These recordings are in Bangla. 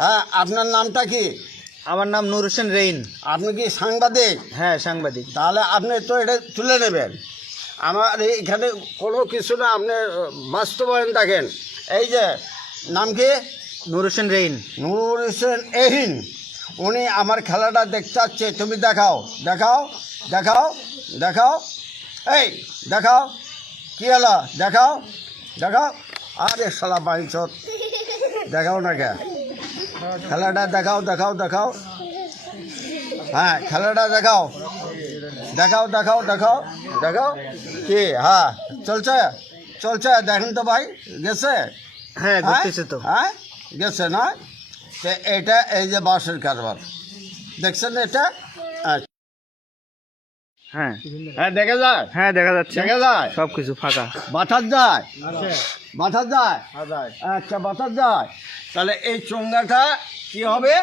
হ্যাঁ, আপনার নামটা কি? আমার নাম নূর হোসেন রেইন। আপনি কি সাংবাদিক? হ্যাঁ, সাংবাদিক। তাহলে আপনি তো এটা তুলে নেবেন। আমার এখানে কোনো কিছু না, আপনি বাস্তবায়ন দেখেন। এই যে নাম কি? নূর হোসেন রেইন। নূর হোসেন এহিন, উনি আমার খেলাটা দেখতে আসছে। তুমি দেখাও দেখাও দেখাও দেখাও, এই দেখাও, কী হলো দেখাও দেখাও। আরে শালা বাইচত, দেখাও না কে খেলাটা, দেখাও দেখাও দেখাও। হ্যাঁ, খেলাটা দেখাও দেখাও দেখাও দেখাও দেখাও। কি? হ্যাঁ, চলছে চলছে, দেখেন তো ভাই, গেছে? হ্যাঁ, দেখতেছে তো। হ্যাঁ, গেছে না? তো এটা এই যে বাঁশের কারবার দেখছেন এটা? হ্যাঁ হ্যাঁ, দেখা যায়, হ্যাঁ, দেখা যাচ্ছে, দেখা যায়, সব কিছু ফাঁকা। বাতাস যায়, বাতাস যায়, আচ্ছা বাতাস যায়। তাহলে এই চোঙ্গাটা কি হবে,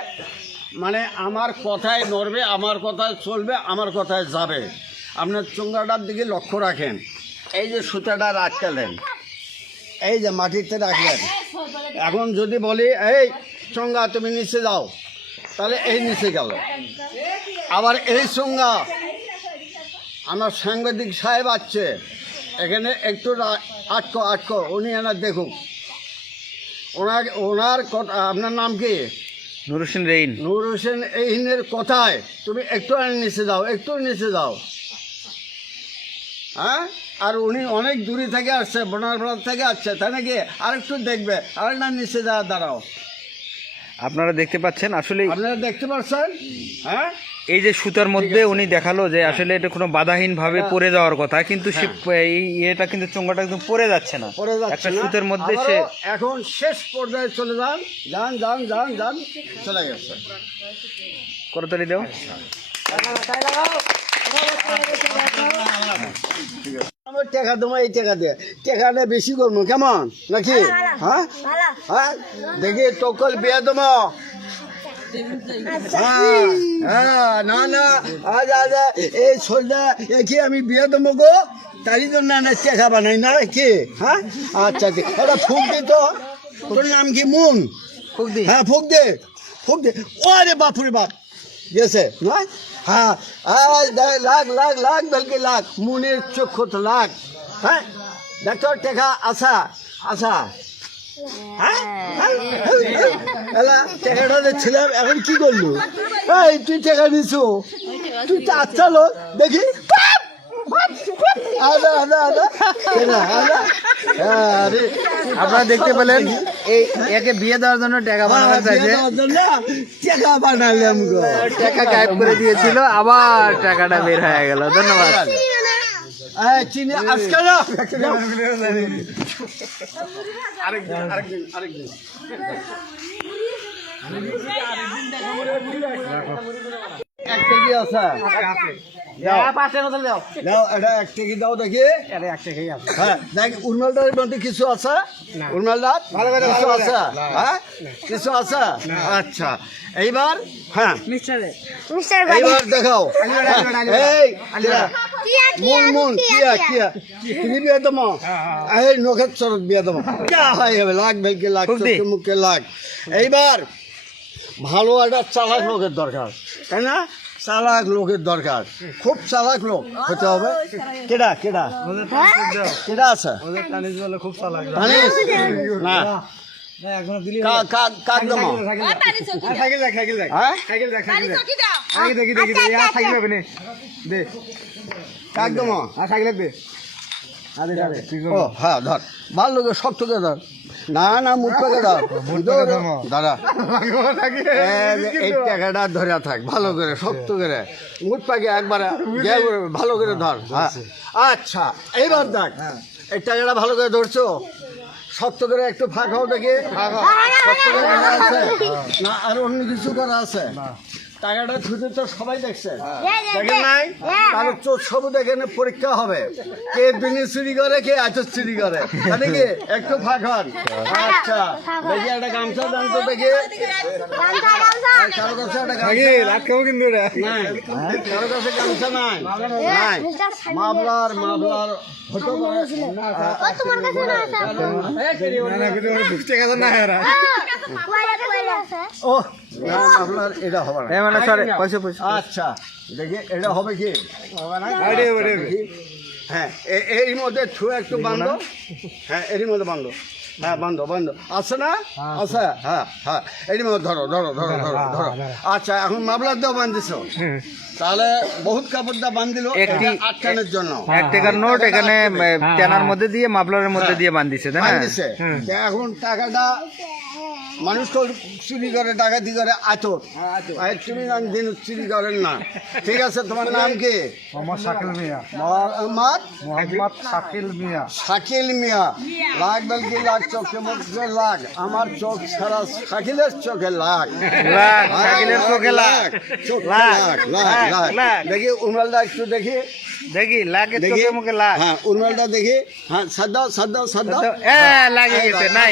মানে আমার কথায় নড়বে, আমার কথায় চলবে, আমার কথায় যাবে। আপনার চোঙ্গাটার দিকে লক্ষ্য রাখেন। এই যে সুতাটা রাখলেন, এই যে মাটিতে রাখলেন, এখন যদি বলি এই চোঙ্গা তুমি নিচে যাও, তাহলে এই নিচে গেল। আবার এই চোঙ্গা আমার সাংবাদিক সাহেব আছে এখানে, একটু আটকো আটকো, উনি এনার দেখুক, ওনার কথা। আপনার নাম কি? নূর হোসেন রেইন। নূর হোসেন এইনের কথায় তুমি একটু নিচে যাও, একটু নিচে যাও। হ্যাঁ, আর উনি অনেক দূরে থেকে আসছে, বনারপাড়া থেকে আসছে, তাই নাকি? আর একটু দেখবে, আর না নিচে যাওয়া, দাঁড়াও। আপনারা দেখতে পাচ্ছেন আসলে, আপনারা দেখতে পাচ্ছেন? হ্যাঁ, এই যে সুতার মধ্যে উনি দেখালো যে আসলে এটা কোনো বাধাহীন ভাবে পড়ে যাওয়ার কথা, কিন্তু সে এই এটা কিন্তু চোঙ্গাটা একদম পড়ে যাচ্ছে না, পড়ে যাচ্ছে একটা না। সুতার মধ্যে সে আবারও এখন শেষ পর্যায়ে চলে যান, যান যান যান যান, চলে গেছে। করতালি দেও। আমার টাকা তোমার এই টাকা দিয়ে, টাকাটা বেশি করবো কেমন নাকি? হ্যাঁ হ্যাঁ, দেখি তোকল বিয়ে দেবো। হ্যাঁ হ্যাঁ, না না, আজ আজ এই সোজা একে আমি বিয়ে দেবো গো, তারই জন্য না টাকা বানাই না কি? হ্যাঁ, আচ্ছা ঠিক, এটা ফুক দে তো। তোর নাম কি? মুন। ফুক দি। হ্যাঁ, ফুক দে, ফুক দে। ওরে বাপুরে বাপ, গেছে না? হ্যাঁ, লাখ লাখ লাখ বলকে লাখ, মুনের চক্ষু তো লাখ। হ্যাঁ, দেখো টেকা আসা আসা। হ্যাঁ, টাকাটা দিচ্ছিলাম, এখন কি করলু? এই তুই টাকা নিছো, তুই তো আচ্ছা লোক দেখি। আপনারা দেখতে পেলেন এই একে বিয়ে দেওয়ার জন্য টাকা বানাবার চাইছে, টাকা বানালাম গো, টাকা গায়েব করে দিয়েছিল, আবার টাকাটা বের হয়ে গেল। ধন্যবাদ। চিনি আজকে না, আরেকদিন আরেকদিন আরেকদিন একটা কি আছে? দাও, এটা এক টেকি দাও দেখি। হ্যাঁ, দেখ উর্মালটার মধ্যে কিছু আছে? উর্মালদার কিছু আছে? হ্যাঁ, কিছু আছে? আচ্ছা, এইবার হ্যাঁ, এইবার দেখাও। এই মন মন কিয়া কিয়া, তুমি বিয়ে দেবো? এই নখের চরত বিয়ে দেবো, কে হয় হবে লাখ ভাইকে লাখ, চোখে মুখে লাখ। এইবার ভালো একটা চালাক লোকের দরকার, তাই না? চালাক লোকের দরকার, খুব চালাক লোক হতে হবে। কেডা কেডা কেডা আছে? খুব চালাক না, কাক দেবো? কাক দেবো? ও হ্যাঁ, ধর, ভালো লোকের শক্ত করে ধর। না না, মুখ পেকে ধর, দাদা এই টাকাটা ধরে থাক, ভালো করে শক্ত করে মুখ পাকে একবারে ভালো করে ধর। হ্যাঁ, আচ্ছা, এইবার দেখ, এই টাকাটা ভালো করে ধরছো, শক্ত করে একটু ফাঁক হও দেখি। শক্ত করে ধরা আছে না? আর অন্য কিছু করা আছে? টাকাটা ছুটে তো সবাই দেখছেন, দেখেন নাই? তাহলে চোর সবুজ এখানে পরীক্ষা হবে, কে বিনি চুরি করে, কে আচর চুরি করে, জানি কি? একটু ফাঁক হন। আচ্ছা, দেখি একটা গামছা দান তো দেখি। আর কারো কাছে একটা গামছা নাই? কারো কাছে গামছা নাই? নাই। মাফলার হতে পারে। ও না, মাফলার এটা হবে না। মানে স্যার পয়সা আচ্ছা, দেখি এটা হবে কি? দেখি। হ্যাঁ, এর মধ্যে ছু একটু বান্ধো। হ্যাঁ, এরই মধ্যে বান্ধো। হ্যাঁ, বান্ধো আছে না? আছে। হ্যাঁ, এর মধ্যে ধরো। আচ্ছা, এখন মাফলার দাও বান্ধিছ, তাহলে বহুত কাপড় দা বান্ধিল আটকানোর জন্য। 1 টাকার নোট এখানে তেনার মধ্যে দিয়ে মাফলারের মধ্যে দিয়ে বান্ধিছে, তাই না? বান্ধিছে। এখন টাকাটা মানুষ তো চুরি করে, ডাকাতি করে, আতর চুরি দিন চুরি করেন না। ঠিক আছে, তোমার নাম কি? মোহাম্মদ শাকিল মিয়া। মোহাম্মদ শাকিল মিয়া। লাখ বেলকি লাখ, চোখে মুখে লাখ, আমার চোখ ছাড়া শাকিলের চোখে লাখ। শাকিলের চোখে লাখ। দেখি উমরালটা একটু দেখি। লাগে চোখে মুখে লাখ। হ্যাঁ, উমরালটা দেখি। হ্যাঁ, সাদ্দাও। লাগে গেছে। নাই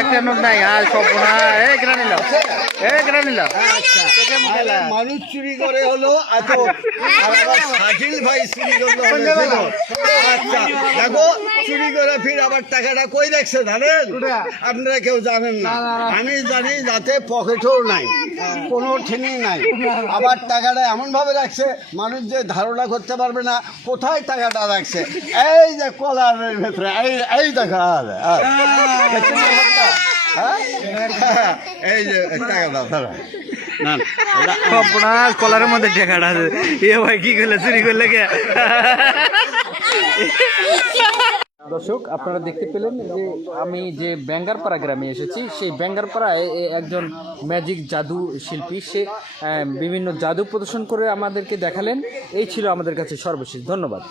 একটা নোট নাই। আর সব না নিল। মানুষ চুরি করে হলো এত, আর আবার শাকিল ভাই চুরি করলো হলো। আচ্ছা, দেখো চুরি করে ফির আবার টাকাটা কই দেখছে জানেন? আপনারা কেউ জানেন না, আমি জানি, যাতে পকেটেও নাই, কোনো ঠিনই নাই। আবার টাকাটা এমন ভাবে রাখছে মানুষ যে ধারণা করতে পারবে না কোথায় টাকাটা রাখছে। এই যে কলারের ভেতরে, এই দেখা এই যে টাকাটা ধরা না, আপনার কলারের মধ্যে টাকাটা আছে। এ ভাই কি করলে, চুরি করলে কে? দর্শক, আপনারা দেখতে পেলেন যে আমি যে ব্যাঙ্গারপাড়া গ্রামে এসেছি, সেই ব্যাঙ্গারপাড়ায় একজন ম্যাজিক জাদু শিল্পী, সে বিভিন্ন জাদু প্রদর্শন করে আমাদেরকে দেখালেন। এই ছিল আমাদের কাছে সর্বশেষ। ধন্যবাদ।